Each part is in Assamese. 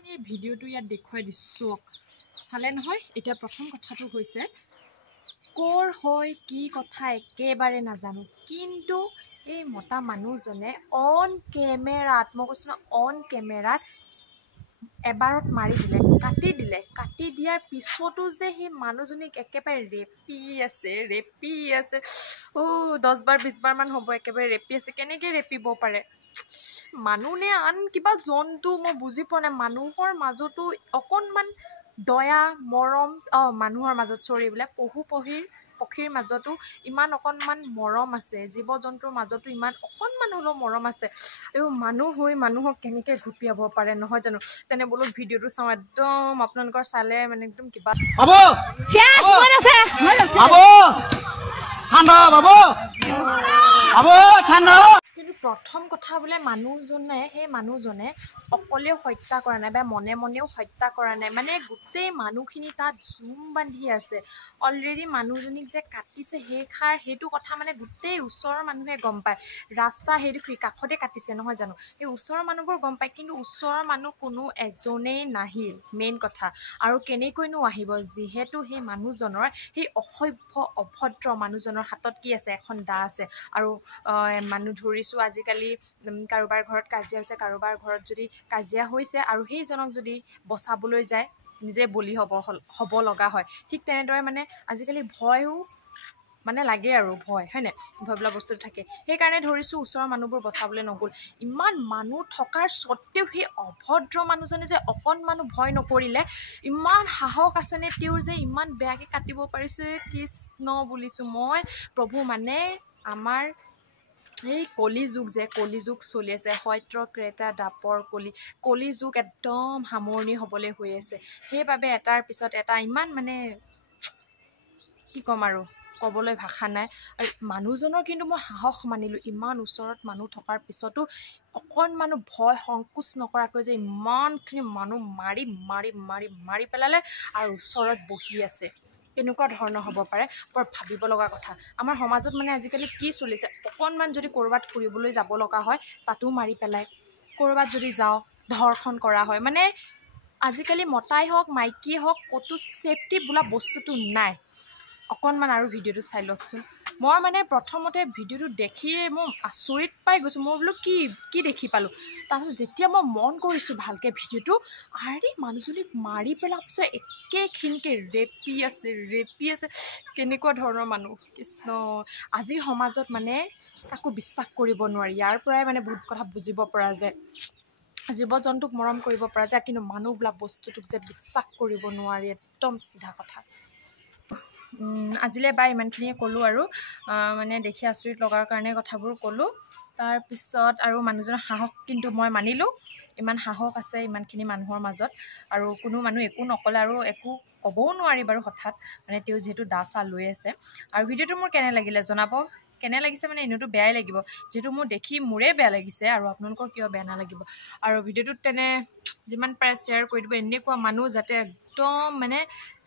অকণমান এই ভিডিঅ'টো ইয়াত দেখুৱাই দিছোঁ চালে নহয়। এতিয়া প্ৰথম কথাটো হৈছে ক'ৰ হয় কি কথা একেবাৰে নাজানো, কিন্তু এই মতা মানুহজনে অন কেমেৰাত, মই কৈছোঁ ন অন কেমেৰাত এবাৰত মাৰি দিলে, কাটি দিয়াৰ পিছতো যে সেই মানুহজনীক একেবাৰে ৰেপি আছে 10 বাৰ 20 বাৰমান হ'ব একেবাৰে ৰেপি আছে। কেনেকৈ ৰেপিব পাৰে? মানুহ নে আন কিবা জন্তু মই বুজি পোৱা নাই। মানুহৰ মাজতো অকণমান দয়া মৰম, মানুহৰ মাজত বোলে পক্ষীৰ মাজতো ইমান অকণমান মৰম আছে, জীৱ জন্তুৰ মাজতো ইমান অকণমান হ'লেও মৰম আছে। মানুহ হৈ মানুহক কেনেকৈ ঘুপিয়াব পাৰে নহয় জানো? তেনে বোলো ভিডিঅ'টো চাওঁ, একদম আপোনালোকৰ চালে মানে একদম কিবা কিন্তু প্ৰথম কথা বোলে সেই মানুহজনে অকলেও হত্যা কৰা নাই বা মনে মনেও হত্যা কৰা নাই, মানে গোটেই মানুহখিনি তাত জুম বান্ধি আছে। অলৰেডি মানুহজনীক যে কাটিছে সেইটো কথা মানে গোটেই ওচৰৰ মানুহে গম পায়। ৰাস্তা সেইটো কাষতে কাটিছে নহয় জানো? সেই ওচৰৰ মানুহবোৰ গম পায়, কিন্তু ওচৰৰ মানুহ কোনো এজনেই নাহিল মেইন কথা। আৰু কেনেকৈনো আহিব, যিহেতু সেই মানুহজনৰ সেই অসভ্য অভদ্ৰ মানুহজনৰ হাতত কি আছে? এখন দা আছে। আৰু মানুহ ধৰিছোঁ আজিকালি কাৰোবাৰ ঘৰত কাজিয়া হৈছে, কাৰোবাৰ ঘৰত যদি কাজিয়া হৈছে আৰু সেইজনক যদি বচাবলৈ যায় নিজে বলি হ'ব লগা হয়। ঠিক তেনেদৰে মানে আজিকালি ভয়ো মানে লাগে আৰু ভয় হয়নে? ভয় বোলা বস্তুটো থাকে। সেইকাৰণে ধৰিছোঁ ওচৰৰ মানুহবোৰ বচাবলৈ নগ'ল। ইমান মানুহ থকাৰ স্বত্তেও সেই অভদ্ৰ মানুহজনে যে অকণমানো ভয় নকৰিলে। ইমান সাহস আছেনে তেওঁৰ যে ইমান বেয়াকৈ কাটিব পাৰিছে? কৃষ্ণ বুলিছোঁ মই প্ৰভু। মানে আমাৰ এই কলিযুগ চলি আছে, সত্য ত্ৰেতা দ্বাপৰ কলিযুগ একদম সামৰণি হ'বলৈ হৈ আছে। সেইবাবে এটাৰ পিছত এটা ইমান মানে কি ক'ম আৰু, ক'বলৈ ভাষা নাই। আৰু মানুহজনৰ কিন্তু মই সাহস মানিলোঁ, ইমান ওচৰত মানুহ থকাৰ পিছতো অকণমানো ভয় সংকোচ নকৰাকৈ যে ইমানখিনি মানুহ মাৰি পেলালে আৰু ওচৰত বহি আছে। কেনেকুৱা ধৰণৰ হ'ব পাৰে, বৰ ভাবিব লগা কথা। আমাৰ সমাজত মানে আজিকালি কি চলিছে, অকণমান যদি ক'ৰবাত ফুৰিবলৈ যাব লগা হয় তাতো মাৰি পেলায়, ক'ৰবাত যদি যাওঁ ধৰ্ষণ কৰা হয়। মানে আজিকালি মতাই হওক মাইকীয়ে হওক ক'তো ছেফটি বোলা বস্তুটো নাই। অকণমান আৰু ভিডিঅ'টো চাই লওকচোন। মই মানে প্ৰথমতে ভিডিঅ'টো দেখিয়ে মই আচৰিত পাই গৈছোঁ। মই বোলো কি দেখি পালোঁ। তাৰপিছত যেতিয়া মই মন কৰিছোঁ ভালকৈ ভিডিঅ'টো, মানুহজনীক মাৰি পেলাৰ পিছত একেখিনিকে ৰেপি আছে। কেনেকুৱা ধৰণৰ মানুহ কৃষ্ণ। আজিৰ সমাজত মানে কাকো বিশ্বাস কৰিব নোৱাৰি। ইয়াৰ পৰাই মানে বহুত কথা বুজিব পৰা যায়। জীৱ জন্তুক মৰম কৰিব পৰা যায়, কিন্তু মানুহ বোলা বস্তুটোক যে বিশ্বাস কৰিব নোৱাৰি, একদম চিধা কথা। আজিলৈ বাই ইমানখিনিয়ে ক'লোঁ আৰু মানে দেখি আচৰিত লগাৰ কাৰণে কথাবোৰ ক'লোঁ। তাৰপিছত আৰু মানুহজনৰ সাহস কিন্তু মই মানিলোঁ, ইমান সাহস আছে ইমানখিনি মানুহৰ মাজত। আৰু কোনো মানুহ একো নক'লে আৰু একো ক'বও নোৱাৰি বাৰু হঠাৎ, মানে তেওঁ যিহেতু দা চা লৈ আছে। আৰু ভিডিঅ'টো মোৰ কেনে লাগিলে জনাব। কেনে লাগিছে মানে এনেওতো বেয়াই লাগিব, যিহেতু মোৰ দেখি মোৰে বেয়া লাগিছে আৰু আপোনালোকৰ কিয় বেয়া নালাগিব। আৰু ভিডিঅ'টোত তেনে যিমান পাৰে শ্বেয়াৰ কৰি দিব। এনেকুৱা মানুহ যাতে একদম মানে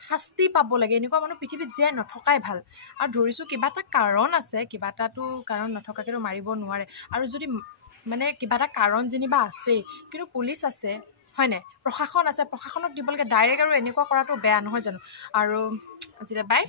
শাস্তি পাব লাগে, এনেকুৱা মানুহ পৃথিৱীত জীয়াই নথকাই ভাল। আৰু ধৰিছোঁ কিবা এটা কাৰণ আছে, কিবা এটাতো কাৰণ নথকাকৈতো মাৰিব নোৱাৰে। আৰু যদি মানে কিবা এটা কাৰণ যেনিবা আছেই, কিন্তু পুলিচ আছে হয়নে, প্ৰশাসন আছে, প্ৰশাসনক দিব লাগে ডাইৰেক্ট। আৰু এনেকুৱা কৰাটো বেয়া নহয় জানো? আৰু আজিলৈ বাই।